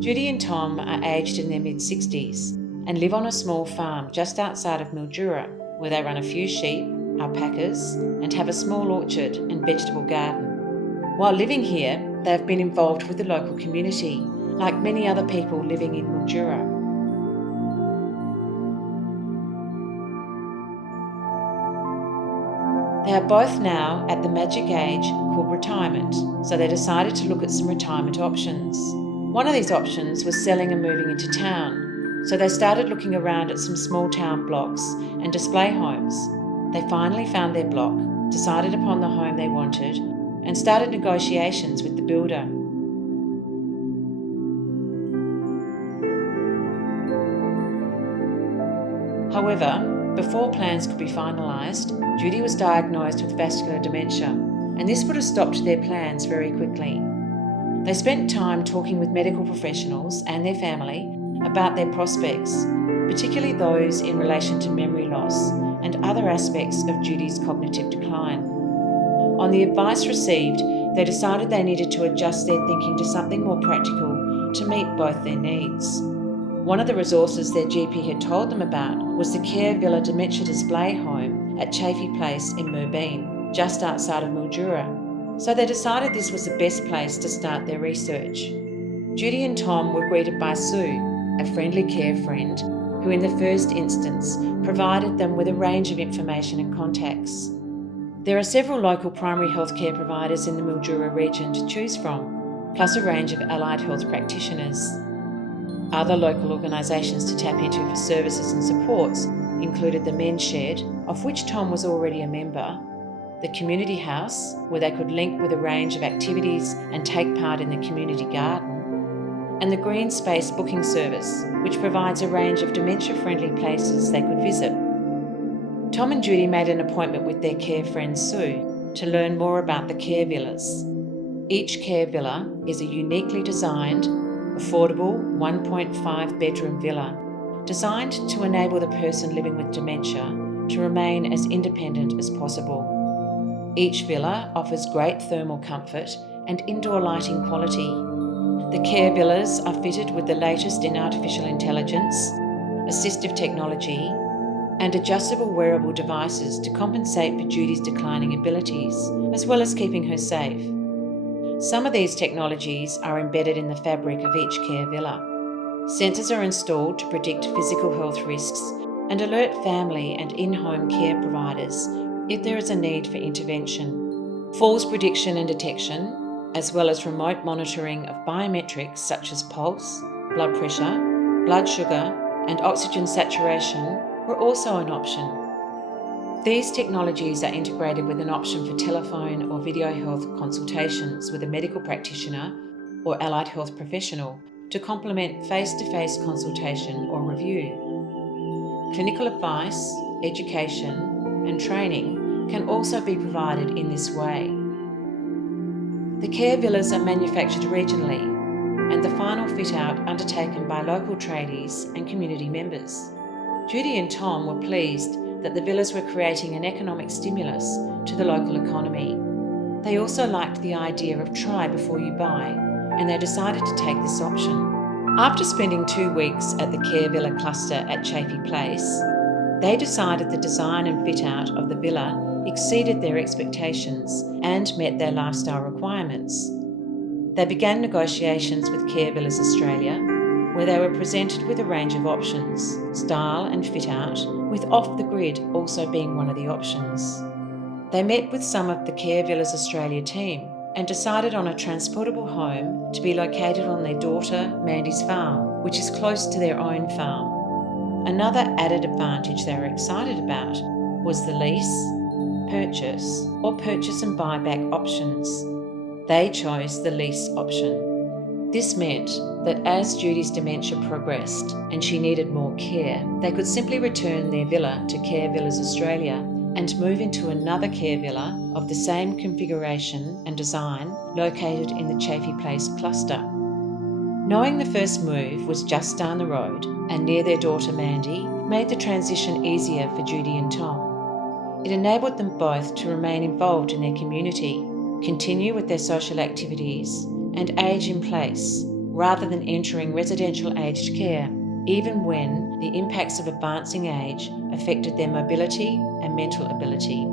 Judy and Tom are aged in their mid-60s and live on a small farm just outside of Mildura, where they run a few sheep, alpacas, and have a small orchard and vegetable garden. While living here, they have been involved with the local community, like many other people living in Mildura. They are both now at the magic age called retirement, so they decided to look at some retirement options. One of these options was selling and moving into town, so they started looking around at some small town blocks and display homes. They finally found their block, decided upon the home they wanted, and started negotiations with the builder. However, before plans could be finalised, Judy was diagnosed with vascular dementia, and this would have stopped their plans very quickly. They spent time talking with medical professionals and their family about their prospects, particularly those in relation to memory loss and other aspects of Judy's cognitive decline. On the advice received, they decided they needed to adjust their thinking to something more practical to meet both their needs. One of the resources their GP had told them about was the Care Villa Dementia Display Home at Chaffey Place in Moorbeen, just outside of Mildura, so they decided this was the best place to start their research. Judy and Tom were greeted by Sue, a friendly care friend, who in the first instance provided them with a range of information and contacts. There are several local primary healthcare providers in the Mildura region to choose from, plus a range of allied health practitioners. Other local organisations to tap into for services and supports included the Men's Shed, of which Tom was already a member, the Community House, where they could link with a range of activities and take part in the community garden, and the Green Space booking service, which provides a range of dementia-friendly places they could visit. Tom and Judy made an appointment with their care friend Sue to learn more about the care villas. Each care villa is a uniquely designed, affordable 1.5 bedroom villa designed to enable the person living with dementia to remain as independent as possible. Each villa offers great thermal comfort and indoor lighting quality. The care villas are fitted with the latest in artificial intelligence, assistive technology, and adjustable wearable devices to compensate for Judy's declining abilities, as well as keeping her safe. Some of these technologies are embedded in the fabric of each care villa. Sensors are installed to predict physical health risks and alert family and in-home care providers if there is a need for intervention. Falls prediction and detection, as well as remote monitoring of biometrics such as pulse, blood pressure, blood sugar, and oxygen saturation were also an option. These technologies are integrated with an option for telephone or video health consultations with a medical practitioner or allied health professional to complement face-to-face consultation or review. Clinical advice, education, and training can also be provided in this way. The care villas are manufactured regionally, and the final fit-out undertaken by local tradies and community members. Judy and Tom were pleased that the villas were creating an economic stimulus to the local economy. They also liked the idea of try before you buy, and they decided to take this option. After spending 2 weeks at the Care Villa cluster at Chaffey Place, they decided the design and fit out of the villa exceeded their expectations and met their lifestyle requirements. They began negotiations with Care Villas Australia, where they were presented with a range of options, style and fit out, with off the grid also being one of the options. They met with some of the Care Villas Australia team and decided on a transportable home to be located on their daughter Mandy's farm, which is close to their own farm. Another added advantage they were excited about was the lease, purchase, or purchase and buyback options. They chose the lease option. This meant that as Judy's dementia progressed and she needed more care, they could simply return their villa to Care Villas Australia and move into another care villa of the same configuration and design located in the Chaffey Place cluster. Knowing the first move was just down the road and near their daughter Mandy made the transition easier for Judy and Tom. It enabled them both to remain involved in their community, continue with their social activities, and age in place, rather than entering residential aged care, even when the impacts of advancing age affected their mobility and mental ability.